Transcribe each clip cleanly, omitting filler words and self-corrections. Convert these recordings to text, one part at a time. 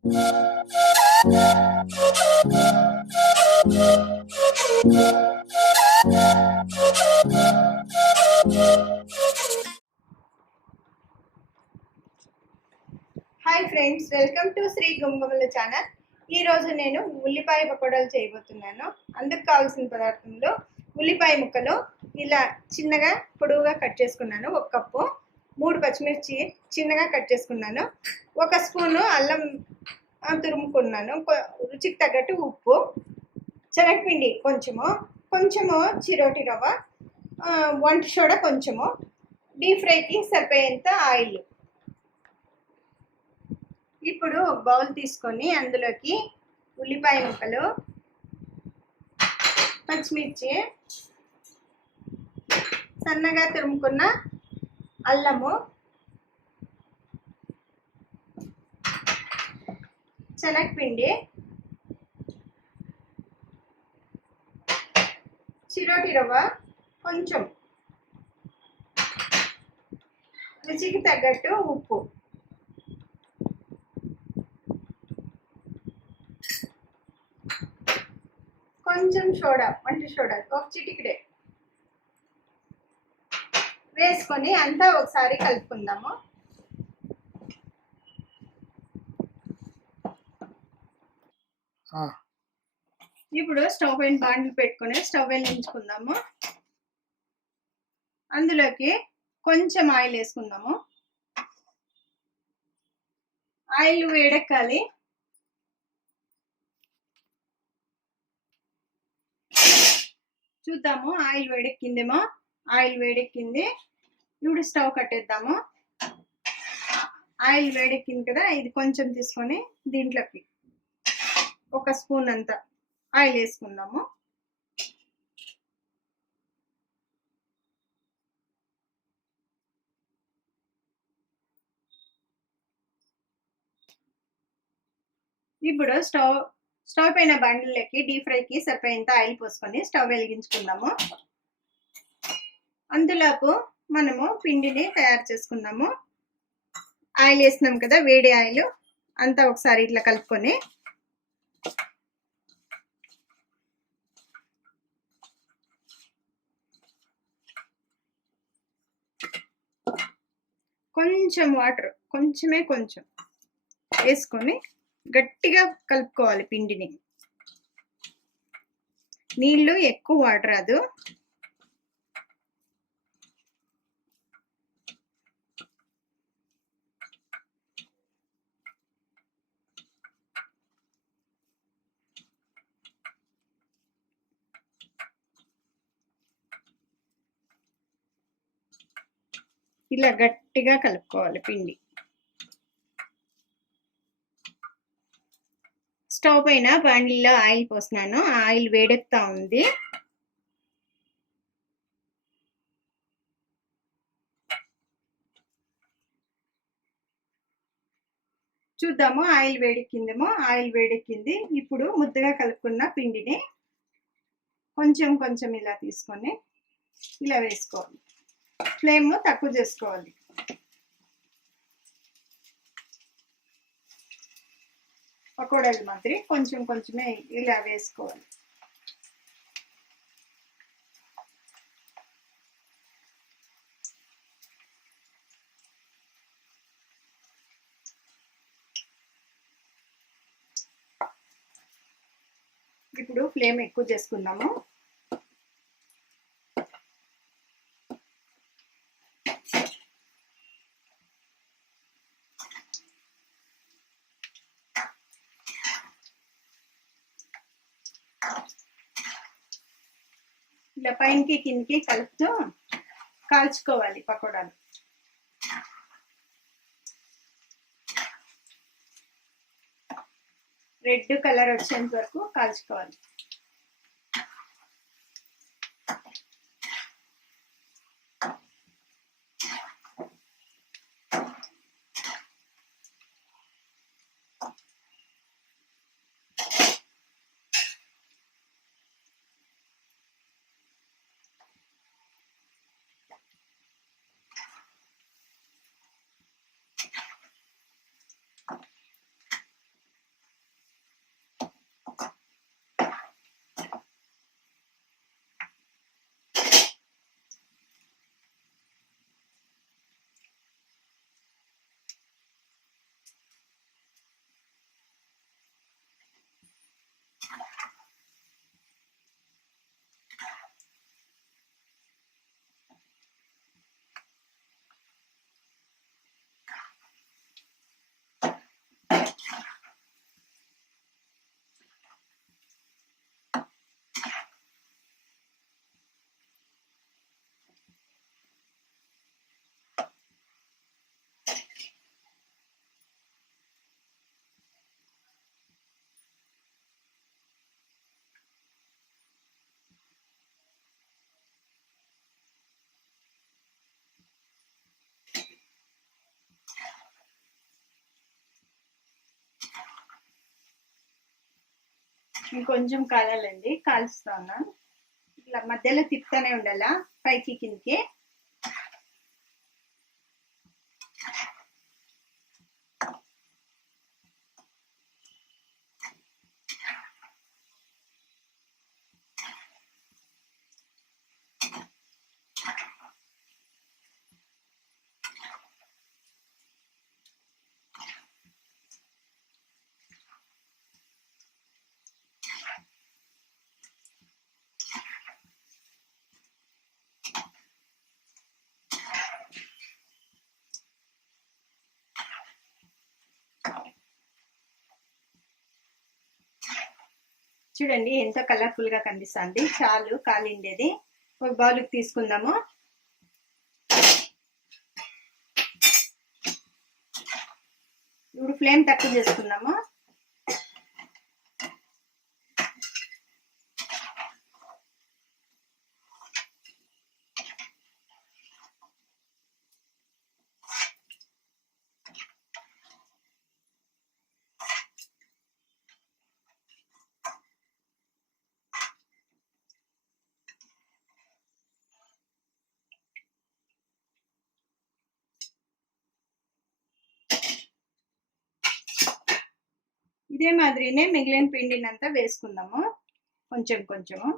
Hi friends, welcome to Sri Gumgumula channel. ఈరోజు నేను ఉల్లిపాయ పకోడాలు చేయబోతున్నాను. అందుకు కావాల్సిన పదార్థంలో ఉల్లిపాయ ముక్కలు ఇలా చిన్నగా పొడవుగా కట్ చేసుకున్నాను, 1 కప్పు. 3 పచ్చిమిర్చి చిన్నగా కట్ చేసుకున్నాను. 1 స్పూను అల్లం తురుముకున్నాను. రుచికి తగ్గట్టు ఉప్పు, శనగపిండి కొంచెము చిరోటి రవ్వ, వంట సోడా కొంచెము, డీప్ ఫ్రైకి సరిపోయేంత ఆయిల్. ఇప్పుడు ఒక బౌల్ తీసుకొని అందులోకి ఉల్లిపాయ ముక్కలు, పచ్చిమిర్చి, సన్నగా తురుముకున్న అల్లము, శనగపిండి, చిరోటి రవ్వ కొంచెం, రుచికి తగ్గట్టు ఉప్పు, కొంచెం సోడా, వంట సోడా 1 చిటికెడే వేసుకొని అంతా ఒకసారి కలుపుకుందాము. ఇప్పుడు స్టవ్ పైన బాండిల్ పెట్టుకొని స్టవ్ వెలిగించుకుందాము. అందులోకి కొంచెం ఆయిల్ వేసుకుందాము. ఆయిల్ వేడెక్కాలి. చూద్దాము ఆయిల్ వేడెక్కిందేమో. ఆయిల్ వేడెక్కింది. ఇప్పుడు స్టవ్ కట్టేద్దాము. ఆయిల్ వేడెక్కింది కదా, ఇది కొంచెం తీసుకొని దీంట్లోకి 1 స్పూన్ అంతా ఆయిల్ వేసుకుందాము. ఇప్పుడు స్టవ్ పైన బండిల్లోకి డీప్ ఫ్రైకి సరిపోయేంత ఆయిల్ పోసుకొని స్టవ్ వెలిగించుకుందాము. అందులోపు మనము పిండిని తయారు చేసుకుందాము. ఆయిల్ వేసినాం కదా, వేడి ఆయిల్ అంతా ఒకసారి ఇట్లా కలుపుకొని కొంచెం వాటర్, కొంచెం వేసుకొని గట్టిగా కలుపుకోవాలి పిండిని. నీళ్ళు ఎక్కువ వాడరాదు. ఇలా గట్టిగా కలుపుకోవాలి పిండి. స్టవ్ పైన బాండిల్లో ఆయిల్ పోసినాను. ఆయిల్ వేడెక్కుతా ఉంది. చూద్దాము ఆయిల్ వేడెక్కిందేమో. ఆయిల్ వేడెక్కింది. ఇప్పుడు ముద్దగా కలుపుకున్న పిండిని కొంచెం ఇలా తీసుకొని ఇలా వేసుకోవాలి. ఫ్లేమ్ తక్కువ చేసుకోవాలి. పకోడాలు మాదిరి కొంచెమే ఇలా వేసుకోవాలి. ఇప్పుడు ఫ్లేమ్ ఎక్కువ చేసుకుందాము. ఇలా పైనకి కిందకి కలుపుతూ కాల్చుకోవాలి పకోడాలు. రెడ్ కలర్ వచ్చేంత వరకు కాల్చుకోవాలి. ఇంకొంచెం కాలాలండి, కాల్చుతా ఉన్నాను. ఇట్లా మధ్యలో తిప్పుతూనే ఉండాలా, పైకి కిందకి. చూడండి ఎంతో కలర్ఫుల్ గా కనిపిస్తుంది. చాలు కాలిండేది. ఒక బౌల్కి తీసుకుందాము. ఇప్పుడు ఫ్లేమ్ తక్కువ చేసుకుందాము. ఇదే మాదిరినే మిగిలిన పిండినంతా వేసుకుందాము, కొంచెం కొంచెము.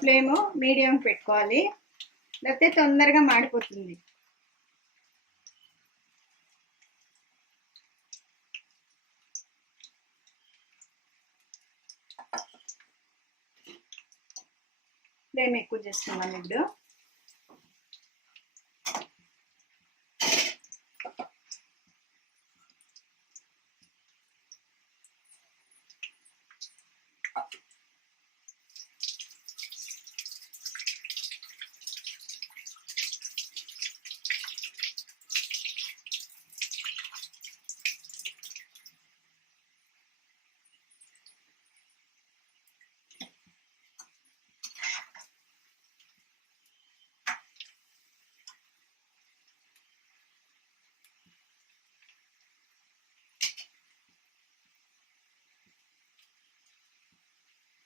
ఫ్లేమ్ మీడియం పెట్టుకోవాలి, లేకపోతే తొందరగా మాడిపోతుంది. ఫ్లేమ్ ఎక్కువ చేసుకుందాం ఇప్పుడు.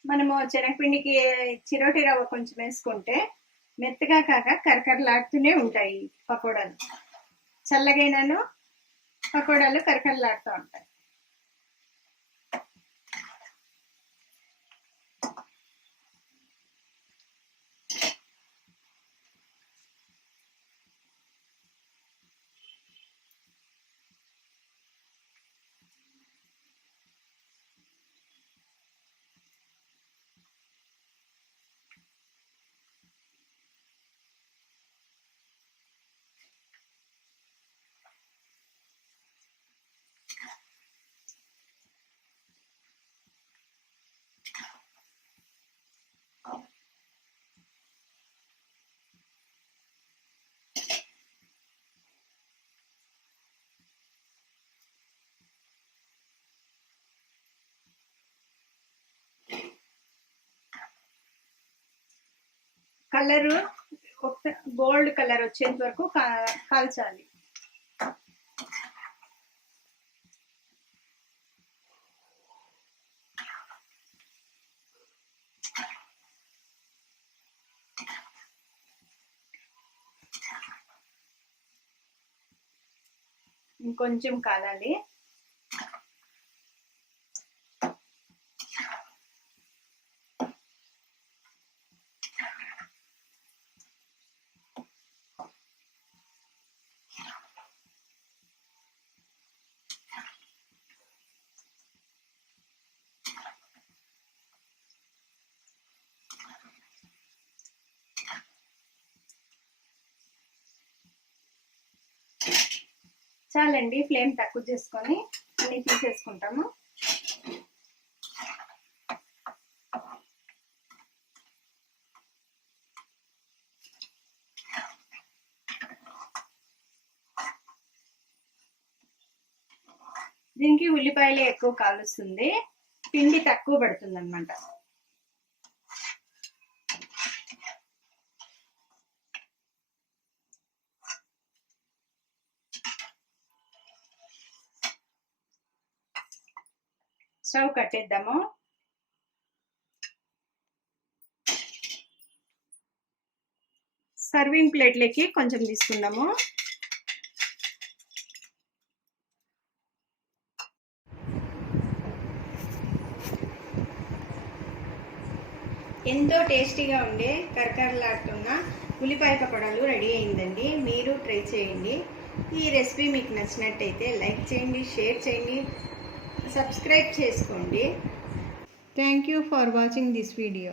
మనము శనగపిండికి చిరోటి రవ్వ కొంచెం వేసుకుంటే మెత్తగా కాక కరకరలాడుతూనే ఉంటాయి పకోడాలు. చల్లగైనాను పకోడాలు కరకరలాడుతూ ఉంటాయి. కలరు గోల్డ్ కలర్ వచ్చేంత వరకు కాల్చాలి. ఇంకొంచెం కాలాలి. చాలండి, ఫ్లేమ్ తక్కువ చేసుకొని అన్ని తీసేసుకుంటాము. దీనికి ఉల్లిపాయలు ఎక్కువ కాలుస్తుంది. పిండి తక్కువ పడుతుంది అనమాట. స్టవ్ కట్టేద్దాము. సర్వింగ్ ప్లేట్లకి కొంచెం తీసుకుందాము. ఎంతో టేస్టీగా ఉండే కరకరలాడుతున్న ఉల్లిపాయ పకోడాలు రెడీ అయిందండి. మీరు ట్రై చేయండి. ఈ రెసిపీ మీకు నచ్చినట్టయితే లైక్ చేయండి, షేర్ చేయండి, సబ్స్క్రైబ్ చేసుకోండి. Thank you for watching this video.